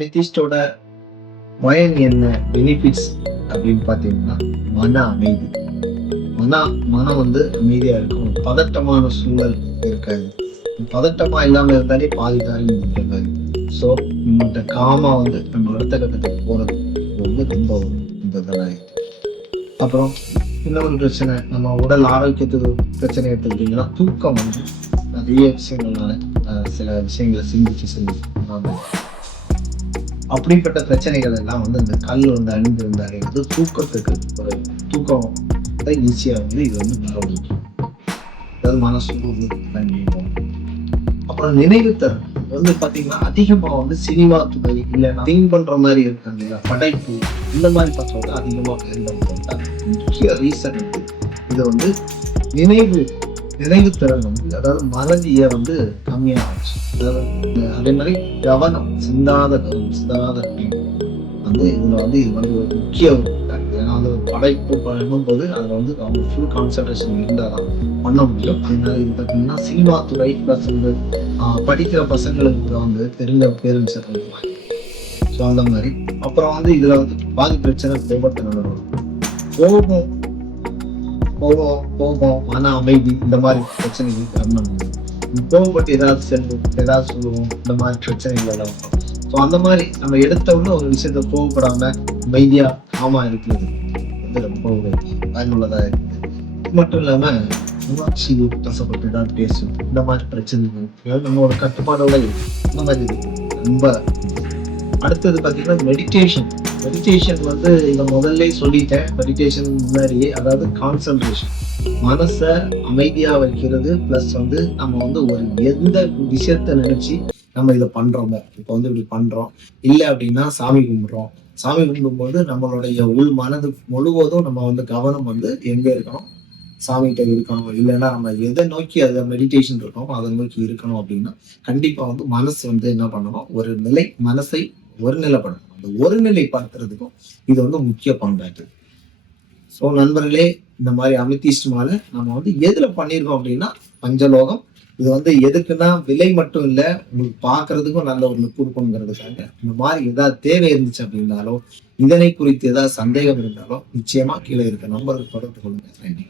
அமெத்திஸ்டோட பயன் என்ன, பெனிஃபிட்ஸ் அப்படின்னு பார்த்தீங்கன்னா மன அமைதி. மனம் வந்து அமைதியா இருக்கும். பதட்டமான சூழல் இருக்காது. பதட்டமா இல்லாம இருந்தாலே பாதி காரியம் முடிஞ்ச மாதிரி. ஸோ நம்மகிட்ட காமா வந்து நம்ம அடுத்த கட்டத்துக்கு போறது வந்து ரொம்ப இதெல்லாம். அப்புறம் இன்னொரு பிரச்சனை, நம்ம உடல் ஆரோக்கியத்துக்கு பிரச்சனை எடுத்துக்கிட்டீங்கன்னா தூக்கம் வந்து நிறைய விஷயங்கள்னால சில விஷயங்களை சிந்திச்சு அப்படிப்பட்ட பிரச்சனைகள் எல்லாம் வந்து இந்த கல் வந்து அணிந்திருந்தாலே வந்து தூக்கத்துக்கு ஒரு தூக்கம் ஈஸியா வந்து இது வந்து மரபு, அதாவது மனசு பண்ணிடுவோம். அப்புறம் நினைவுத்தரம் வந்து பாத்தீங்கன்னா அதிகமா வந்து சினிமா துறை இல்லைன்னா திங்க் பண்ற மாதிரி இருக்காங்க இல்லையா, படைப்பு இந்த மாதிரி பண்றவங்க அதிகமா பயன்படுத்துறாங்க. முக்கிய ரீசன் வந்து இது வந்து நினைவுத்திறன் வந்து, அதாவது மறதியை வந்து கம்மியாச்சு. அதே மாதிரி கவனம் சிந்தாத வந்து இதுல வந்து இது வந்து ஒரு முக்கிய ஏன்னா வந்து படைப்பு பண்ணும்போது அதுல வந்து அவங்க ஃபுல் கான்சன்ட்ரேஷன் இருந்தாதான் பண்ண முடியும். அதனால இது பார்த்தீங்கன்னா சினிமா துறை பிளஸ் வந்து படிக்கிற பசங்களுக்கு வந்து தெரிஞ்ச பேரண்ட்ஸ் ஸோ அந்த மாதிரி. அப்புறம் வந்து இதுல வந்து பாதி பிரச்சனை கோபத்தினால வரும். கோபம் மன அமைதி இந்த மாதிரி பிரச்சனைகள் காரணம். கோபப்பட்டு ஏதாவது செல்வோம், ஏதாவது சொல்லுவோம், இந்த மாதிரி பிரச்சனைகள் எல்லாம் வரும். ஸோ அந்த மாதிரி நம்ம எடுத்தோம்னா ஒரு விஷயத்த கோவப்படாம அமைதியா காமா இருக்கிறது வந்து ரொம்ப ஒரு பயனுள்ளதா இருக்குது. இது மட்டும் இல்லாம உணர்ச்சி கசப்பட்டு தான் பேசும் இந்த மாதிரி பிரச்சனைகள் நம்ம ஒரு கட்டுப்பாடோட இந்த மாதிரி இருக்கு ரொம்ப. அடுத்தது பார்த்தீங்கன்னா மெடிடேஷன் வந்து இதை முதல்ல சொல்லிட்டேன். மெடிடேஷன் முன்னாடியே, அதாவது கான்சன்ட்ரேஷன், மனசை அமைதியா வைக்கிறது. பிளஸ் வந்து நம்ம வந்து ஒரு எந்த விஷயத்த நினைச்சு நம்ம இதை பண்றோமோ, இப்போ வந்து இப்படி பண்றோம் இல்லை அப்படின்னா சாமி கும்பிடும்போது நம்மளுடைய உள் மனது முழுவதும் நம்ம வந்து கவனம் வந்து எங்க இருக்கணும், சாமிகிட்ட இருக்கணும். இல்லைன்னா நம்ம எதை நோக்கி அதை மெடிடேஷன் இருக்கணும் அதை நோக்கி இருக்கணும் அப்படின்னா கண்டிப்பா வந்து மனசு வந்து என்ன பண்ணணும், ஒரு மனசை ஒருநிலைப்படணும். அந்த ஒருநிலை பார்க்கறதுக்கும் இது வந்து முக்கிய பங்காற்று. ஸோ நண்பர்களே, இந்த மாதிரி அமித்திஸ்ட் மாலை நம்ம வந்து எதுல பண்ணியிருக்கோம் அப்படின்னா பஞ்சலோகம். இது வந்து எதுக்குன்னா விலை மட்டும் இல்லை, உங்களுக்கு பார்க்கறதுக்கும் நல்ல ஒரு லுக் கொடுக்கணுங்கிறதுக்காக. இந்த மாதிரி ஏதாவது தேவை இருந்துச்சு அப்படின்னாலோ, இதனை குறித்து ஏதாவது சந்தேகம் இருந்தாலோ நிச்சயமா கீழே இருக்க நம்பருக்கு தொடர்பு கொள்ளுங்க. நன்றி.